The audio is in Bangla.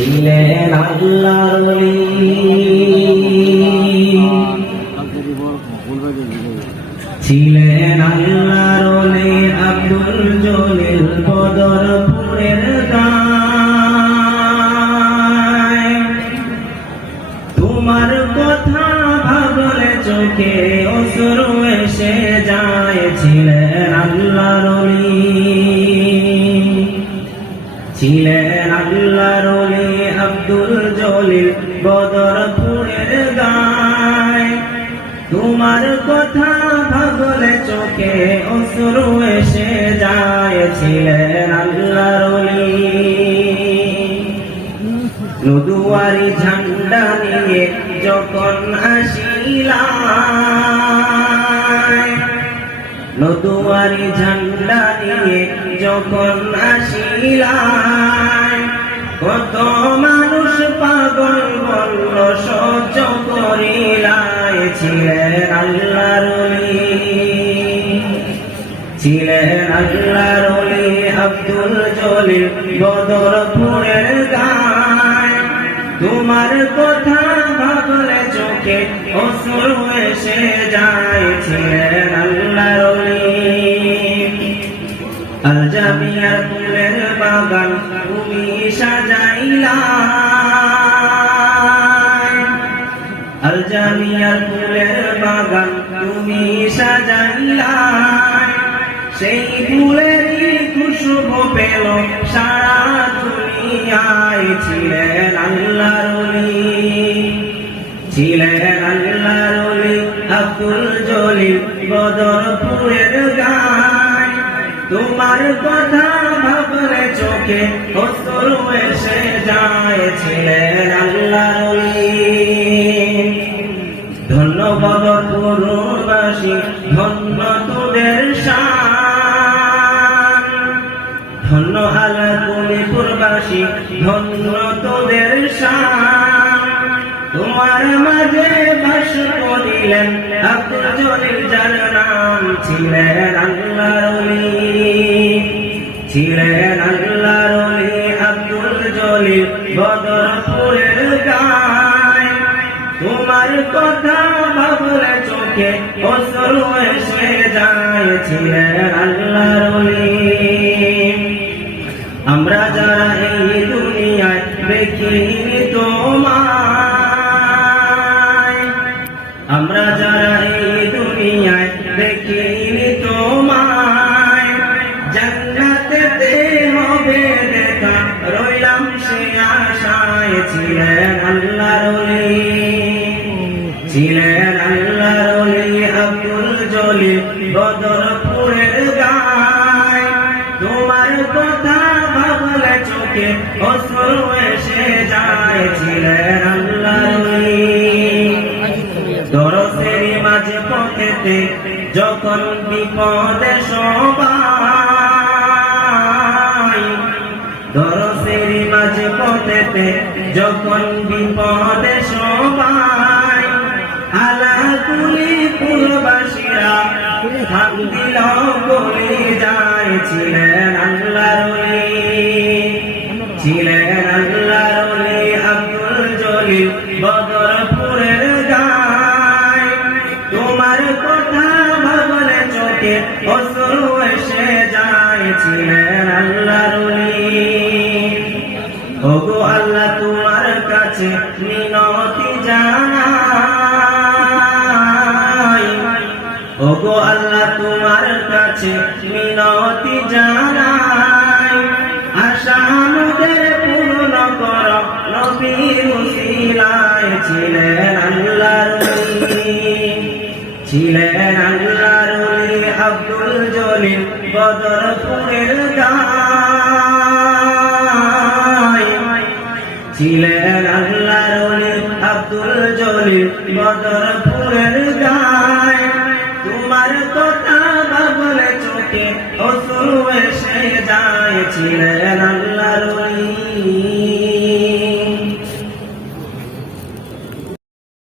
ছিলেন আল্লাহর ছিলেন আব্দুল জলিল বদরপুরের তোমার কথা ভাবলে চোখে অসুর এসে যায়। ছিলেন আল্লাহর ছিলেন আব্দুল জলিল বদরপুরের গায়, তোমার কথা ভাবলে চোখে অসুরু এসে যায় ছিলেন নদুয়ারি ঝান্ডা নিয়ে যখন আসিলাম, নদুয়ারি ঝান্ডা নিয়ে যখন আসিলাম, কত মানুষ পাগল ছিলেন আল্লাহর ওলি আব্দুল জলিল বদরপুরের গায়। তোমার কথা ভাবলে চোখে অসুর এসে যায়। ছিলেন আল্লাহর ওলি। আল জামিয়া ফুলের বাগান তুমি সাজাইলা আল জামিয়া ফুলের বাগান তুমি সাজাইলা সেই ফুলেরই খুশবু পেল। সারা দুনিয়ায় ছিলেন আল্লাহর ছিলেন আল্লাহর আব্দুল জলিল বদরপুরের গায়। তোমার কথা ভাবলে চোখে অস্তর এসে যায়। ছিলেন আল্লাহর ধন্য বদরপুরবাসী, ধন্য তোদের শান তুমি পুরবাসী ধন্য তোদের তোমার মাঝে বাস করিলেন। আব্দুল যার নাম ছিলেন আল্লাহর ওলি ছিলেন আল্লাহর ওলি আব্দুল জলিল বদরপুরের গায়, তোমার কথা ভাবলে চোখে অসর এসে যায়, ছিলেন আল্লাহর ওলি আমরা যারা এই দুনিয়ায় দেখি তোমায়, আমরা যারা এই দুনিয়ায় দেখি তোমায় জান্নাতেতে হবে দেখা রইলাম সে আশায়, ছিলেন আল্লাহর ওলি, ছিলেন পথেতে যখন বিপদে সবাই দরসের মাঝে পথেতে যখন বিপদে সবাই ওগো আল্লাহ তোমার কাছে মিনতি জানাই। আশা আমাদের পূর্ণ কর নবীর উসিলায় ছিলেন আল্লাহর ছিলেন আল্লাহর আব্দুল জলিল বদরপুরের গায় ছিলেন আল্লাহর আব্দুল জলিল বদরপুরের গায় তোমার কথা ভাবলে চোখে অসুর এসে যায় ছিলেন